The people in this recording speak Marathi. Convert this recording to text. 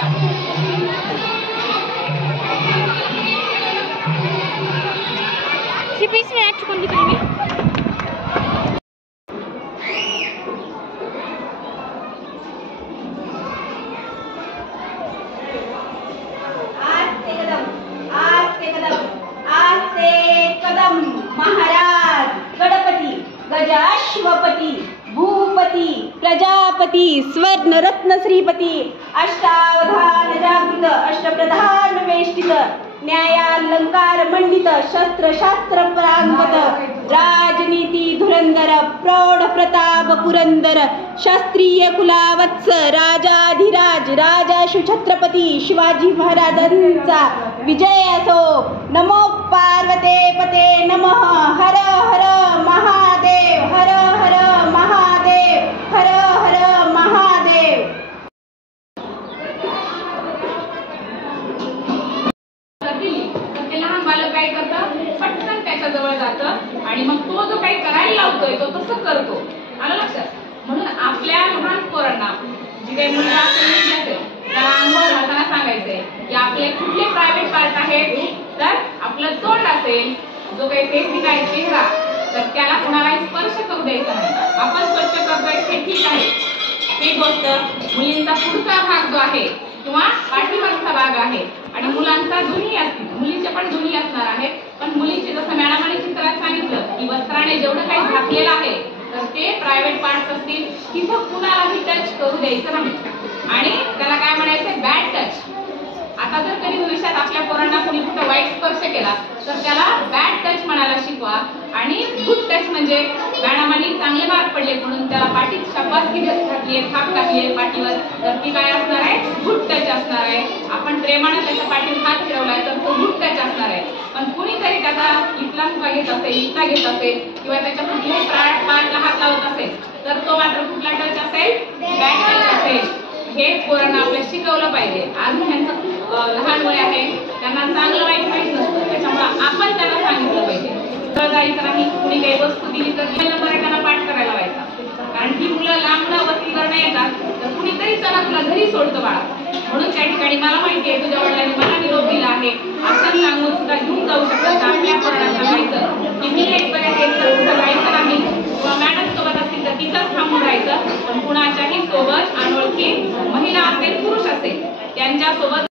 Please me act on the Maharaj Ganpati गजाश्वपती Bhupathi Prajapati स्वर्ण रत्न श्रीपती अष्टावधान जागृत अष्टप्रधान वेष्टित न्यायालंकार मंडित शस्त्र शास्त्र परांगत राजनीती धुरंधर प्रौढ प्रताप पुरंदर शास्त्रीय कुलावत्स राजाधिराज राजाशु छत्रपती शिवाजी महाराजांचा विजय असो। नमो पार्वते पते नमः। हर हर महादेव हर हर महादेव हर हर महादेव। लहान बालक काय करतं, पटकन त्याच्या जवळ जातं आणि मग तो जो काही करायला लावतोय तो तसं करतो। आलं लक्षात? म्हणून आपल्या लहान पोरांना जी काही मुलं असेल त्याला अंघोळ घालताना सांगायचंय की आपले कुठले प्रायव्हेट पार्ट आहेत, तर आपलं तोंड असेल, जो काही फेसिंग आहे चेहरा, तर त्याला कोणालाही स्पर्श करू द्यायचा नाही। आपण स्वच्छ करतोय हे ठीक आहे, ही गोष्ट मुलींचा पुढचा भाग जो आहे किंवा पाठीमागचा भाग आहे आणि मुलांचा दोन्ही असतील, मुलींचे पण दोन्ही असणार आहेत, पण मुलींचे जसं मॅडमांनी चित्रात सांगितलं की वस्त्राने जेवढं काही झाकलेलं आहे तर ते प्रायव्हेट पार्ट्स असतील, तिथं कुणालाही टच करू द्यायचं नाही आणि त्याला काय म्हणायचं, बॅड टच। आता जर कधी भविष्यात आपल्या पोरांना कोणी कुठं वाईट स्पर्श केला तर त्याला बॅड टच म्हणायला शिकवा आणि गुड टच म्हणजे मॅडमांनी चांगले मार्क पडले म्हणून त्याला पाठीत शाबासकी घातली, थाप टाकली पाठीवर, तर ती काय असणार आहे, गुड टच असणार आहे। आपण प्रेमाने त्याच्या पाठीत हात फिरवलाय तर तो गुड टच असणार आहे। पण कुणीतरी त्याचा इथला सुद्धा घेत असेल, इथला घेत असेल किंवा त्याच्या कुठल्याही पार्टला हात लावत असेल तर तो मात्र कुठला टच असेल, बॅड टच असेल। हे पोरांना आपल्याला शिकवलं पाहिजे। अजून ह्यांचं लहान वय आहे, त्यांना चांगलं वाईट माहित नसतं, त्याच्यामुळे आपण त्यांना सांगितलं पाहिजे। जायचं नाही, कुणी काही वस्तू दिली तर त्यांना पाठ करायला लावायचा, कारण ती मुलं लांबणं वस्ती करणं येतात तर कुणीतरी चला तुला घरी सोडतं बाळा, म्हणून त्या ठिकाणी मला माहिती आहे तुझ्या वडिलांनी मला निरोप दिला आहे असं सांगून सुद्धा घेऊन जाऊ शकतात। आपल्या पोरांना सांगायचं की मी इथपर्यंत येतं, कुठं जायचं नाही किंवा मॅडम सोबत असतील तर तिथंच थांबून राहायचं, पण कुणाच्याही सोबत अनोळखी महिला असेल पुरुष असेल त्यांच्यासोबत